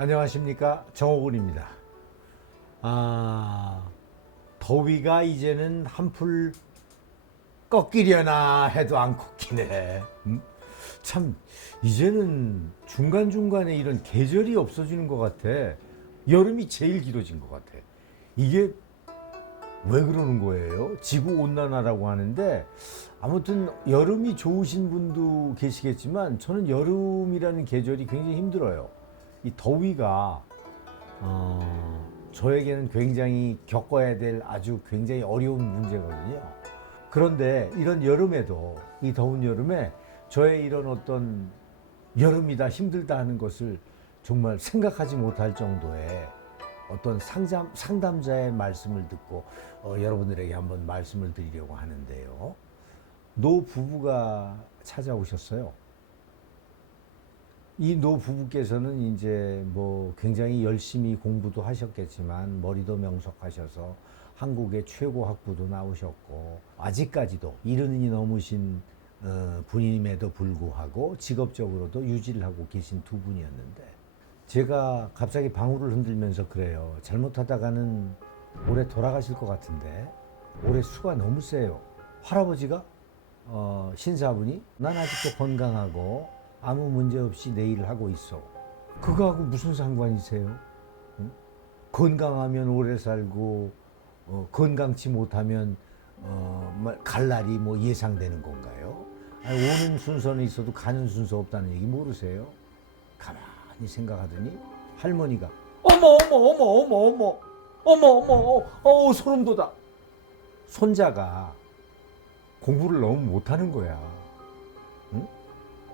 안녕하십니까, 정호군입니다. 더위가 이제는 한풀 꺾이려나 해도 안 꺾이네. 참 이제는 중간중간에 이런 계절이 없어지는 것 같아. 여름이 제일 길어진 것 같아. 이게 왜 그러는 거예요? 지구온난화라고 하는데, 아무튼 여름이 좋으신 분도 계시겠지만 저는 여름이라는 계절이 굉장히 힘들어요. 이 더위가 저에게는 굉장히 겪어야 될 아주 굉장히 어려운 문제거든요. 그런데 이런 여름에도, 이 더운 여름에 저의 이런 어떤 여름이다, 힘들다 하는 것을 정말 생각하지 못할 정도의 어떤 상담자의 말씀을 듣고 여러분들에게 한번 말씀을 드리려고 하는데요. 노 부부가 찾아오셨어요. 이 노 부부께서는 이제 뭐 굉장히 열심히 공부도 하셨겠지만 머리도 명석하셔서 한국의 최고 학부도 나오셨고, 아직까지도 이른이 넘으신 분임에도 불구하고 직업적으로도 유지를 하고 계신 두 분이었는데, 제가 갑자기 방울을 흔들면서 그래요. 잘못하다가는 올해 돌아가실 것 같은데, 올해 수가 너무 세요. 할아버지가 신사분이 난 아직도 건강하고 아무 문제 없이 내 일을 하고 있어. 그거하고 무슨 상관이세요? 응? 건강하면 오래 살고 건강치 못하면 갈 날이 뭐 예상되는 건가요? 아니, 오는 순서는 있어도 가는 순서 없다는 얘기 모르세요? 가만히 생각하더니 할머니가 어머 소름 돋아. 손자가 공부를 너무 못하는 거야. 응?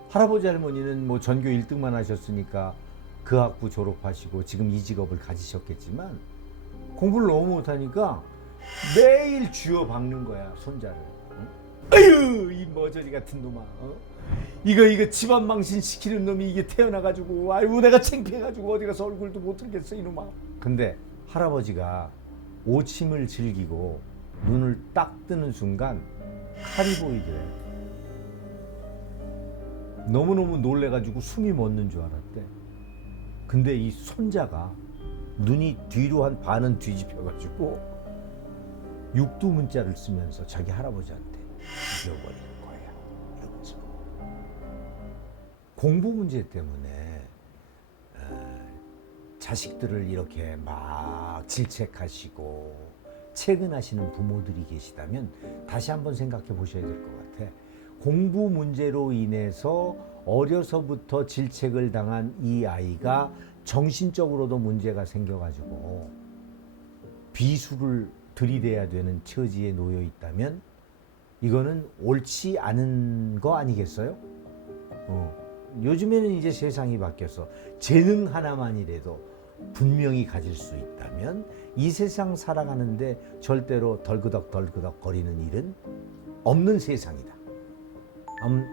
할아버지 할머니는 뭐 전교 1등만 하셨으니까 그 학부 졸업하시고 지금 이 직업을 가지셨겠지만, 공부를 너무 못하니까 매일 쥐어박는 거야, 손자를. 응? 아유, 이 머저리 같은 놈아. 이거 집안 망신 시키는 놈이 이게 태어나가지고, 아이고 내가 창피해가지고 어디 가서 얼굴도 못 들겠어, 이놈아. 근데 할아버지가 오침을 즐기고 눈을 딱 뜨는 순간 칼이 보이더래. 너무너무 놀래가지고 숨이 멎는 줄 알았대. 근데 이 손자가 눈이 뒤로 한 반은 뒤집혀가지고 육두문자를 쓰면서 자기 할아버지한테 죽여버리는 거야, 이러면서. 공부 문제 때문에 자식들을 이렇게 막 질책하시고 채근하시는 부모들이 계시다면 다시 한번 생각해 보셔야 될 것 같아. 공부 문제로 인해서 어려서부터 질책을 당한 이 아이가 정신적으로도 문제가 생겨가지고 비수를 들이대야 되는 처지에 놓여 있다면 이거는 옳지 않은 거 아니겠어요? 요즘에는 이제 세상이 바뀌어서 재능 하나만이라도 분명히 가질 수 있다면 이 세상 살아가는데 절대로 덜그덕 거리는 일은 없는 세상이다.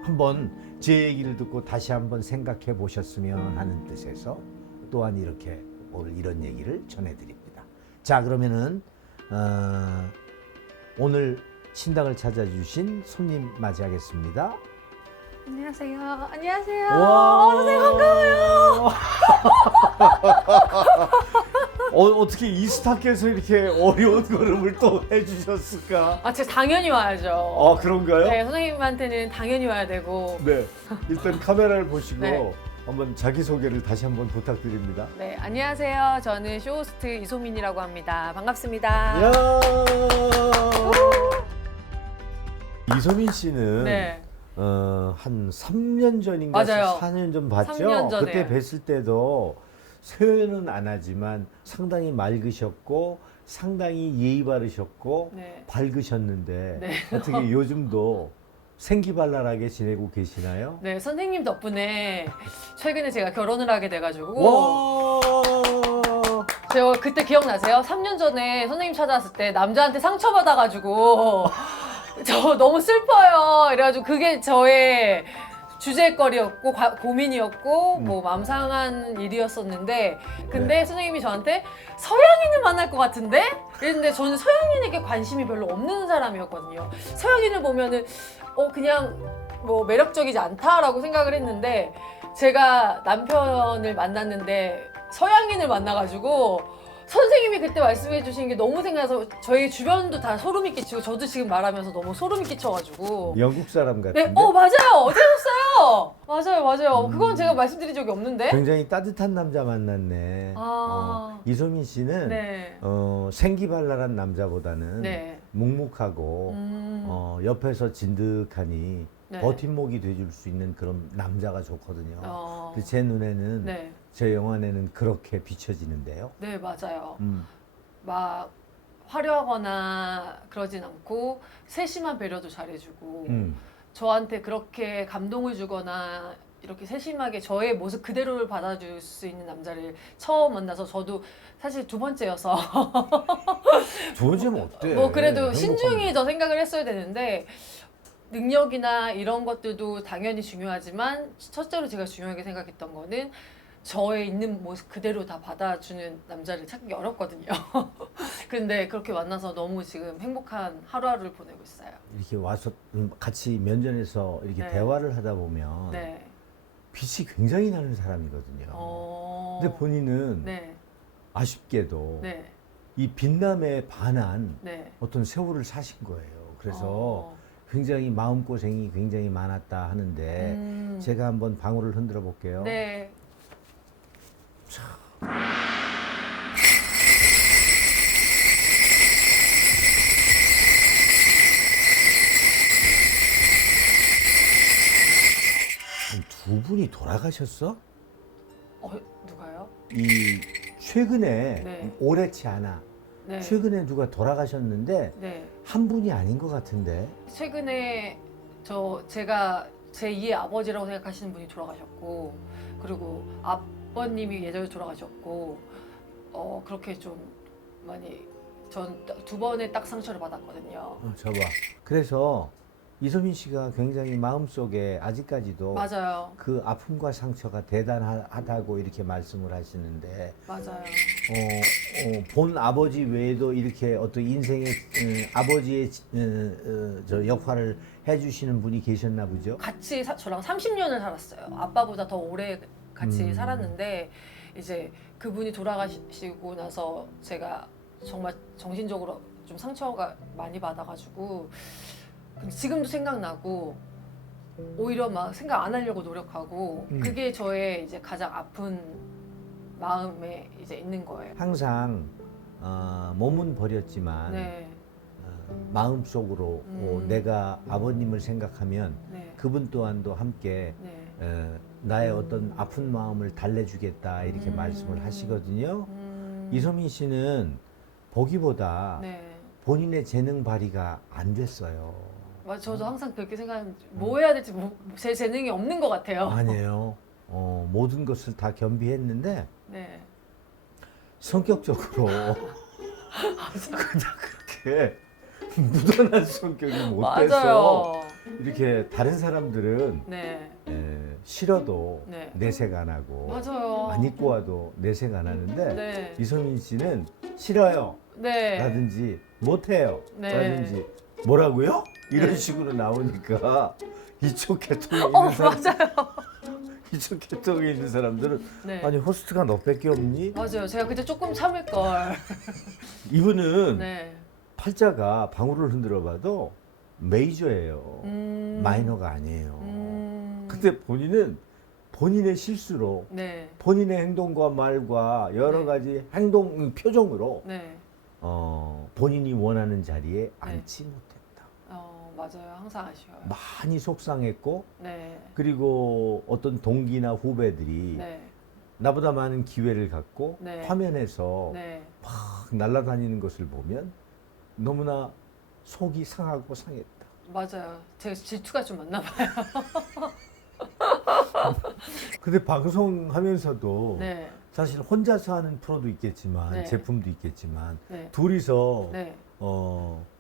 한번 제 얘기를 듣고 다시 한번 생각해 보셨으면 하는 뜻에서 또한 이렇게 오늘 이런 얘기를 전해드립니다. 자, 그러면은 오늘 신당을 찾아주신 손님 맞이하겠습니다. 안녕하세요. 안녕하세요. 와, 선생님 반가워요. 어떻게 이 스타께서 이렇게 어려운 걸음을 또 해주셨을까? 제가 당연히 와야죠. 그런가요? 네, 선생님한테는 당연히 와야 되고. 네, 일단 카메라를 보시고 네. 한번 자기소개를 다시 한번 부탁드립니다. 네, 안녕하세요. 저는 쇼호스트 이소민이라고 합니다. 반갑습니다. 이야. 이소민 씨는 네. 한 3년 전인가 맞아요. 4년 전 봤죠? 3년 전에. 그때 뵀을 때도 표현은 안 하지만 상당히 맑으셨고 상당히 예의 바르셨고 네. 밝으셨는데, 네. 어떻게 요즘도 생기발랄하게 지내고 계시나요? 네, 선생님 덕분에 최근에 제가 결혼을 하게 돼가지고. 와. 제가 그때 기억나세요? 3년 전에 선생님 찾아왔을 때 남자한테 상처받아가지고 저 너무 슬퍼요. 이래가지고 그게 저의 주제거리였고 고민이었고 뭐 마음 상한 일이었었는데, 근데 네. 선생님이 저한테 서양인을 만날 것 같은데? 이랬는데 저는 서양인에게 관심이 별로 없는 사람이었거든요. 서양인을 보면은 그냥 뭐 매력적이지 않다라고 생각을 했는데, 제가 남편을 만났는데 서양인을 만나가지고 선생님이 그때 말씀해 주신 게 너무 생각나서 저희 주변도 다 소름이 끼치고 저도 지금 말하면서 너무 소름이 끼쳐가지고 영국 사람 같은데. 네, 맞아요. 어제 오셨어요. 맞아요. 음. 그건 제가 말씀드린 적이 없는데. 굉장히 따뜻한 남자 만났네. 아. 이소민 씨는 네. 생기발랄한 남자보다는 네. 묵묵하고 옆에서 진득하니 네. 버팀목이 돼줄 수 있는 그런 남자가 좋거든요. 근데 제 눈에는 네. 제 영화에는 그렇게 비춰지는데요. 네, 맞아요. 음. 막 화려하거나 그러진 않고 세심한 배려도 잘해주고 저한테 그렇게 감동을 주거나 이렇게 세심하게 저의 모습 그대로를 받아줄 수 있는 남자를 처음 만나서 저도 사실 두 번째여서 두 번째면 어때? 뭐 그래도 행복합니다. 신중히 더 생각을 했어야 되는데 능력이나 이런 것들도 당연히 중요하지만 첫째로 제가 중요하게 생각했던 거는 저의 있는 모습 그대로 다 받아주는 남자를 찾기 어렵거든요. 근데 그렇게 만나서 너무 지금 행복한 하루하루를 보내고 있어요. 이렇게 와서 같이 면전에서 이렇게 네. 대화를 하다 보면 네. 빛이 굉장히 나는 사람이거든요. 근데 본인은 네. 아쉽게도 네. 이 빛남에 반한 네. 어떤 세월을 사신 거예요. 그래서 어. 굉장히 마음고생이 굉장히 많았다 하는데 제가 한번 방울을 흔들어 볼게요. 네. 두 분이 돌아가셨어? 누가요? 이 최근에 네. 오래치 않아. 네. 최근에 누가 돌아가셨는데 네. 한 분이 아닌 것 같은데. 최근에 제가 제 2의 아버지라고 생각하시는 분이 돌아가셨고 그리고 아버님이 예전에 돌아가셨고 그렇게 좀 많이 전 두 번의 딱 상처를 받았거든요. 저봐. 그래서 이소민 씨가 굉장히 마음속에 아직까지도 맞아요. 그 아픔과 상처가 대단하다고 이렇게 말씀을 하시는데 맞아요. 본 아버지 외에도 이렇게 어떤 인생의 아버지의 저 역할을 해주시는 분이 계셨나 보죠? 같이 저랑 30년을 살았어요. 아빠보다 더 오래 같이 살았는데 이제 그분이 돌아가시고 나서 제가 정말 정신적으로 좀 상처가 많이 받아가지고 근데 지금도 생각나고 오히려 막 생각 안 하려고 노력하고 그게 저의 이제 가장 아픈 마음에 이제 있는 거예요. 항상 몸은 버렸지만 네, 마음속으로 내가 아버님을 생각하면 네, 그분 또한도 함께 네. 나의 어떤 아픈 마음을 달래주겠다 이렇게 말씀을 하시거든요. 이소민 씨는 보기보다 네. 본인의 재능 발휘가 안 됐어요. 맞아, 저도 항상 그렇게 생각하는데 뭐 해야 될지 제 재능이 없는 것 같아요. 아니에요. 모든 것을 다 겸비했는데 네. 성격적으로 그냥 그렇게 묻어난 성격이 못 돼서 맞아요. 이렇게 다른 사람들은 네, 싫어도 네. 내색 안 하고 맞아요. 안 입고 와도 내색 안 하는데 네, 이소민 씨는 싫어요 네, 라든지 못해요 네. 라든지 뭐라고요? 이런 네. 식으로 나오니까 이쪽 계통에 있는 사람 맞아요. 이쪽 계통에 있는 사람들은 네, 아니 호스트가 너밖에 없니? 맞아요. 제가 그때 조금 참을 걸. 이분은 네, 팔자가 방울을 흔들어봐도 메이저예요. 마이너가 아니에요. 근데 본인은 본인의 실수로 네, 본인의 행동과 말과 여러 네. 가지 행동 표정으로 네. 본인이 원하는 자리에 앉지 못했다. 맞아요. 항상 아쉬워요. 많이 속상했고 네, 그리고 어떤 동기나 후배들이 네, 나보다 많은 기회를 갖고 네. 화면에서 네. 막 날아다니는 것을 보면 너무나 속이 상하고 상했다. 맞아요. 제가 질투가 좀 많나 봐요. 근데 방송하면서도 네, 사실 혼자서 하는 프로도 있겠지만 네. 제품도 있겠지만 네, 둘이서 네,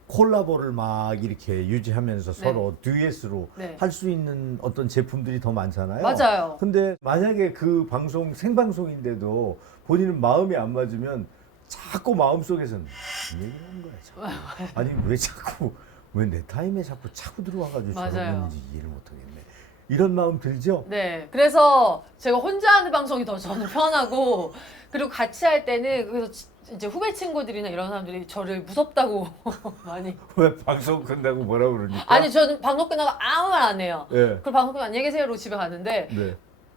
콜라보를 막 이렇게 유지하면서 서로 듀엣으로 네. 할 수 있는 어떤 제품들이 더 많잖아요. 맞아요. 근데 만약에 그 방송 생방송인데도 본인은 마음이 안 맞으면 자꾸 마음속에서는 무슨 얘기를 하는 거야 자꾸. 아니 왜 자꾸 왜 내 타임에 자꾸 차고 들어와가지고 맞아요. 저러는지 이해를 못하겠네. 이런 마음 들죠? 네. 그래서 제가 혼자 하는 방송이 더 저는 편하고 그리고 같이 할 때는 그래서 이제 후배 친구들이나 이런 사람들이 저를 무섭다고 많이. 왜 방송 끝나고 뭐라 그러니까? 아니 저는 방송 끝나고 아무 말 안 해요. 예. 그리고 방송 끝나고 안녕히 계세요 이러고 집에 가는데 네.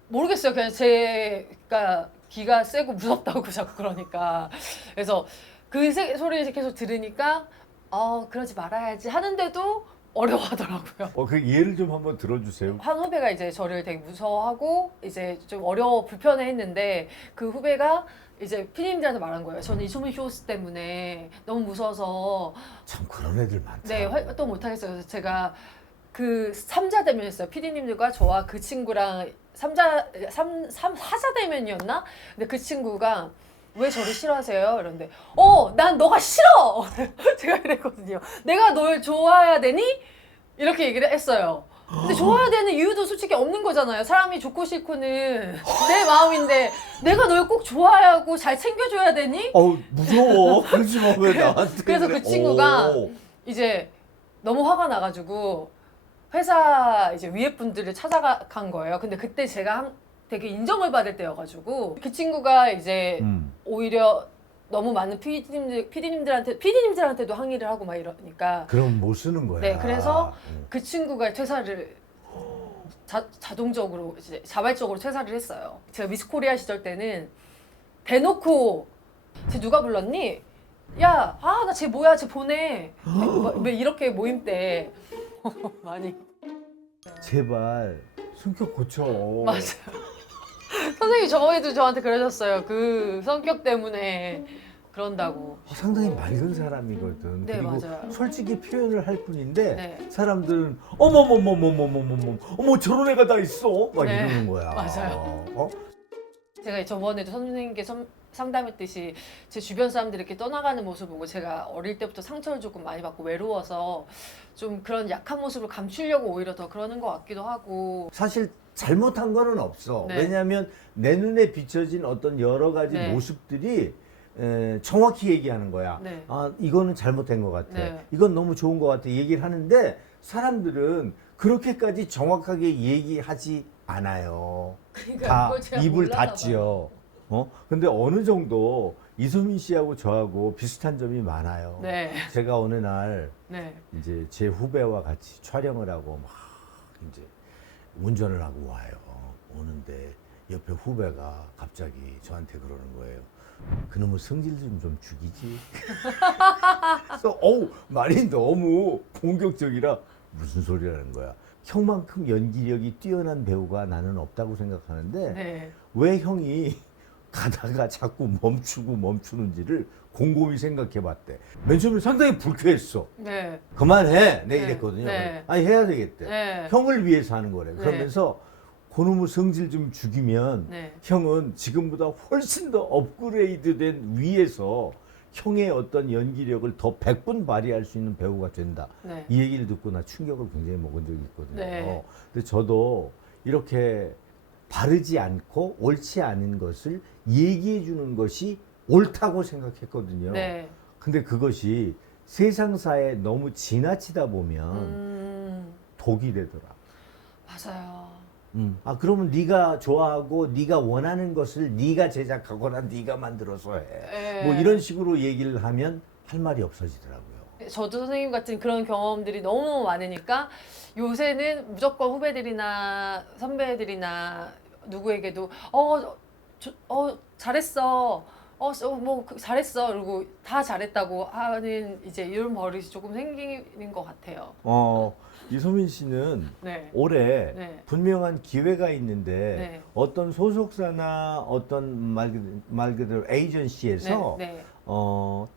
모르겠어요. 그냥 제가 기가 세고 무섭다고 자꾸 그러니까. 그래서 그 소리를 계속 들으니까 그러지 말아야지 하는데도 어려워하더라고요. 그 예를 좀 한번 들어주세요. 한 후배가 이제 저를 되게 무서워하고 이제 좀 불편해했는데 그 후배가 이제 피디님들한테 말한 거예요. 저는 이소민 쇼스 때문에 너무 무서워서 참 그런 애들 많다. 네 활동 못 하겠어요. 그래서 제가 그 3자 대면했어요. 피디님들과 저와 그 친구랑 4자 대면이었나? 근데 그 친구가 왜 저를 싫어하세요? 이런데 난 너가 싫어! 제가 이랬거든요. 내가 널 좋아해야 되니? 이렇게 얘기를 했어요. 근데 좋아야 되는 이유도 솔직히 없는 거잖아요. 사람이 좋고 싫고는 내 마음인데 내가 널 꼭 좋아하고 잘 챙겨줘야 되니? 무서워. 그러지 마. 왜 나한테 그래서 그래. 그 친구가 이제 너무 화가 나가지고 회사 이제 위에 분들을 찾아간 거예요. 근데 그때 제가 되게 인정을 받을 때여가지고 그 친구가 이제 오히려 너무 많은 피디님들한테도 항의를 하고 막 이러니까 그럼 못 쓰는 거야. 네, 그래서 그 친구가 퇴사를 자동적으로 이제 자발적으로 퇴사를 했어요. 제가 미스코리아 시절 때는 대놓고 쟤 누가 불렀니? 야, 나 쟤 뭐야? 쟤 보내. 왜 이렇게 모임 때 많이 제발 성격 고쳐. 맞아요. 선생님이 저번에도 저한테 그러셨어요. 그 성격 때문에 그런다고. 상당히 맑은 사람이거든. 네, 그리고 맞아요. 솔직히 표현을 할 뿐인데 네. 사람들은 어머 저런 애가 다 있어 막 네, 이러는 거야. 맞아요. 제가 저번에도 선생님께 상담했듯이 제 주변 사람들이 이렇게 떠나가는 모습을 보고 제가 어릴 때부터 상처를 조금 많이 받고 외로워서 좀 그런 약한 모습을 감추려고 오히려 더 그러는 것 같기도 하고. 사실 잘못한 거는 없어. 네. 왜냐하면 내 눈에 비춰진 어떤 여러 가지 네. 모습들이 정확히 얘기하는 거야. 네. 이거는 잘못된 것 같아. 네. 이건 너무 좋은 것 같아. 얘기를 하는데 사람들은 그렇게까지 정확하게 얘기하지 않아요. 그러니까 다 그걸 제가 입을 몰라나 닫지요. 근데 어느 정도 이소민 씨하고 저하고 비슷한 점이 많아요. 네. 제가 어느 날 네. 이제 제 후배와 같이 촬영을 하고 막 이제 운전을 하고 와요. 오는데 옆에 후배가 갑자기 저한테 그러는 거예요. 그놈의 성질 좀 죽이지. 그래서 말이 너무 공격적이라 무슨 소리라는 거야. 형만큼 연기력이 뛰어난 배우가 나는 없다고 생각하는데 네. 왜 형이 가다가 자꾸 멈추는지를 곰곰이 생각해 봤대. 맨 처음에 상당히 불쾌했어. 네. 그만해. 내가 네. 이랬거든요. 네. 아니 해야 되겠대. 네. 형을 위해서 하는 거래. 네. 그러면서 그놈의 성질 좀 죽이면 네. 형은 지금보다 훨씬 더 업그레이드된 위에서 형의 어떤 연기력을 더 100분 발휘할 수 있는 배우가 된다. 네. 이 얘기를 듣고 나 충격을 굉장히 먹은 적이 있거든요. 네. 근데 저도 이렇게 바르지 않고 옳지 않은 것을 얘기해 주는 것이 옳다고 생각했거든요. 네. 근데 그것이 세상사에 너무 지나치다 보면 독이 되더라. 맞아요. 그러면 네가 좋아하고 네가 원하는 것을 네가 제작하거나 네가 만들어서 해. 네. 뭐 이런 식으로 얘기를 하면 할 말이 없어지더라고요. 저도 선생님 같은 그런 경험들이 너무 많으니까 요새는 무조건 후배들이나 선배들이나 누구에게도 잘했어. 잘했어. 그리고 다 잘했다고 하는 이제 이런 버릇이 조금 생기는 것 같아요. 이소민 씨는 네. 올해 네. 분명한 기회가 있는데 네. 어떤 소속사나 어떤 말 그대로 에이전시에서 네.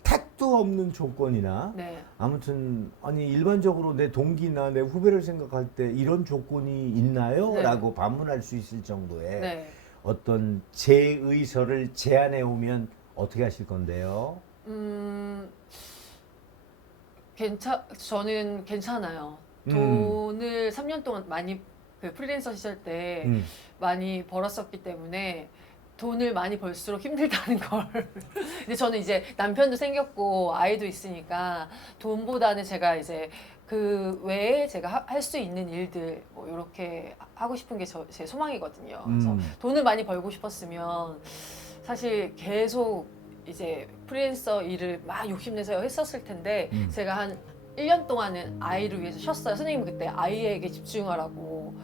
택도 없는 조건이나 네. 아무튼 일반적으로 내 동기나 내 후배를 생각할 때 이런 조건이 있나요? 네. 라고 반문할 수 있을 정도의 네. 어떤 제의서를 제안해 오면 어떻게 하실 건데요? 저는 괜찮아요. 돈을 3년 동안 많이 그 프리랜서 시절 때 많이 벌었었기 때문에 돈을 많이 벌수록 힘들다는 걸. 근데 저는 이제 남편도 생겼고 아이도 있으니까 돈보다는 제가 이제 그 외에 제가 할 수 있는 일들 뭐 이렇게 하고 싶은 게 제 소망이거든요. 그래서 돈을 많이 벌고 싶었으면 사실 계속 이제 프리랜서 일을 막 욕심내서 했었을 텐데 제가 한 1년 동안은 아이를 위해서 쉬었어요. 선생님은 그때 아이에게 집중하라고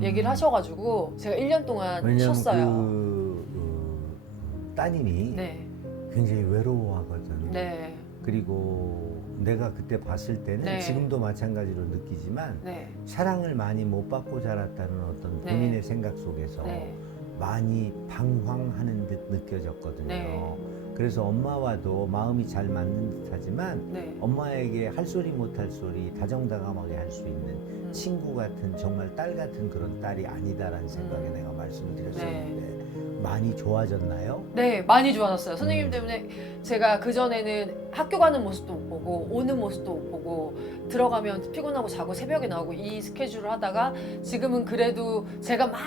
얘기를 하셔가지고 제가 1년 동안 왜냐면 쉬었어요. 그 따님이 네, 굉장히 외로워하거든. 네, 그리고 내가 그때 봤을 때는 네. 지금도 마찬가지로 느끼지만 네, 사랑을 많이 못 받고 자랐다는 어떤 네. 본인의 생각 속에서 네, 많이 방황하는 듯 느껴졌거든요. 네. 그래서 엄마와도 마음이 잘 맞는 듯하지만 네. 엄마에게 할 소리 못할 소리 다정다감하게 할 수 있는 친구 같은 정말 딸 같은 그런 딸이 아니다라는 생각에 내가 말씀을 드렸었는데 많이 좋아졌나요? 네, 많이 좋아졌어요. 선생님 때문에 제가 그전에는 학교 가는 모습도 못 보고 오는 모습도 못 보고 들어가면 피곤하고 자고 새벽에 나오고 이 스케줄을 하다가 지금은 그래도 제가 막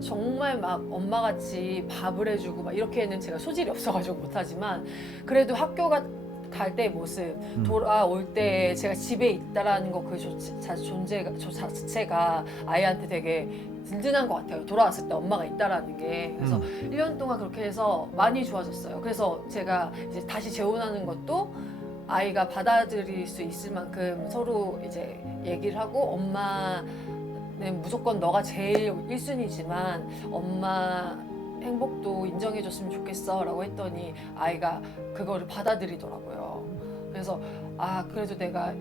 정말 막 엄마같이 밥을 해주고 막 이렇게는 제가 소질이 없어가지고 못하지만 그래도 학교가 갈 때의 모습 돌아올 때 제가 집에 있다라는 거 그 존재가 저 자체가 아이한테 되게 든든한 것 같아요. 돌아왔을 때 엄마가 있다라는 게. 그래서 1년 동안 그렇게 해서 많이 좋아졌어요. 그래서 제가 이제 다시 재혼하는 것도 아이가 받아들일 수 있을 만큼 서로 이제 얘기를 하고 엄마는 무조건 너가 제일 1순위지만 엄마 행복도 인정해줬으면 좋겠어 라고 했더니 아이가 그거를 받아들이더라고요. 그래서 아 그래도 내가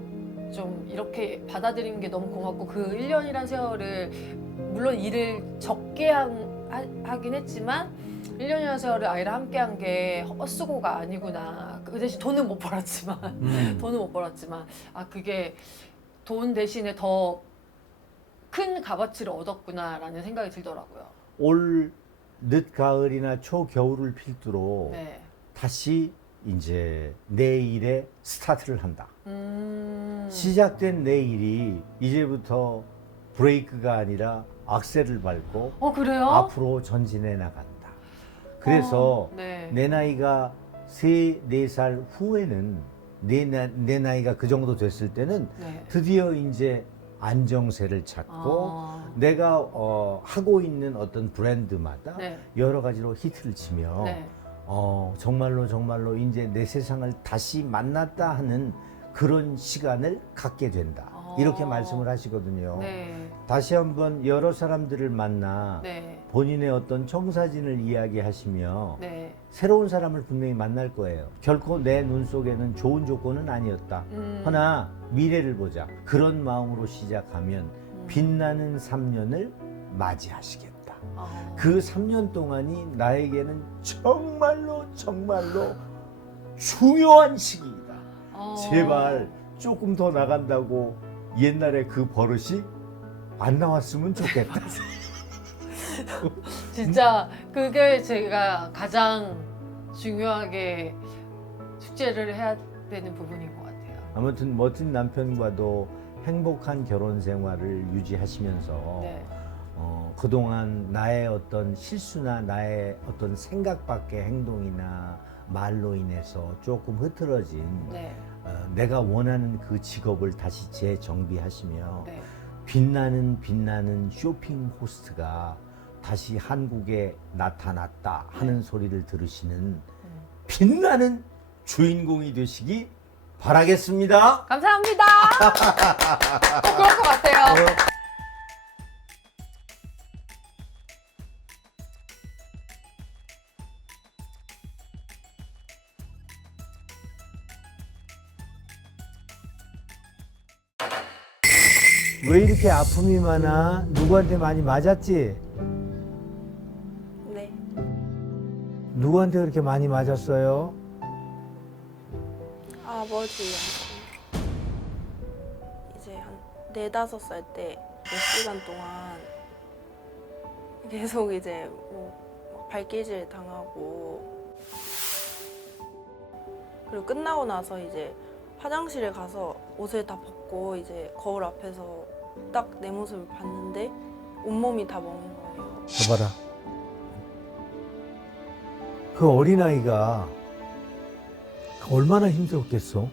좀 이렇게 받아들이는 게 너무 고맙고 그 1년이란 세월을 물론 일을 적게 하긴 했지만 1년이라는 세월을 아이랑 함께 한 게 헛수고가 아니구나. 그 대신 돈은 못 벌었지만 돈은 못 벌었지만 아 그게 돈 대신에 더 큰 값어치를 얻었구나라는 생각이 들더라고요. 올 늦가을이나 초겨울을 필두로 네. 다시 이제 내 일에 스타트를 한다. 시작된 내 일이 이제부터 브레이크가 아니라 악셀을 밟고 그래요? 앞으로 전진해 나간다. 그래서 네. 내 나이가 3-4살 후에는 내 나이가 그 정도 됐을 때는 네. 드디어 이제 안정세를 찾고 내가 하고 있는 어떤 브랜드마다 네. 여러 가지로 히트를 치며 네. 정말로 이제 내 세상을 다시 만났다 하는 그런 시간을 갖게 된다. 이렇게 말씀을 하시거든요. 네. 다시 한번 여러 사람들을 만나 네. 본인의 어떤 청사진을 이야기하시며 네. 새로운 사람을 분명히 만날 거예요. 결코 내 눈 속에는 좋은 조건은 아니었다. 허나 미래를 보자. 그런 마음으로 시작하면 빛나는 3년을 맞이하시겠다. 그 3년 동안이 나에게는 정말로 중요한 시기이다. 제발 조금 더 나간다고 옛날에 그 버릇이 안 나왔으면 좋겠다. 진짜 그게 제가 가장 중요하게 숙제를 해야 되는 부분인 것 같아요. 아무튼 멋진 남편과도 행복한 결혼 생활을 유지하시면서 네. 그동안 나의 어떤 실수나 나의 어떤 생각 밖의 행동이나 말로 인해서 조금 흐트러진 네. 내가 원하는 그 직업을 다시 재정비하시며 네. 빛나는 쇼핑 호스트가 다시 한국에 나타났다 하는 소리를 들으시는 빛나는 주인공이 되시기 바라겠습니다. 감사합니다. 꼭 그럴 것 같아요. 왜 이렇게 아픔이 많아? 누구한테 많이 맞았지? 네. 누구한테 그렇게 많이 맞았어요? 아버지한테 이제 한 4-5살 때 몇 시간 동안 계속 이제 뭐 발기질 당하고 그리고 끝나고 나서 이제 화장실에 가서 옷을 다 벗고 이제 거울 앞에서 딱 내 모습을 봤는데 온몸이 다 멍인 거예요. 봐봐라. 그 어린아이가 얼마나 힘들었겠어?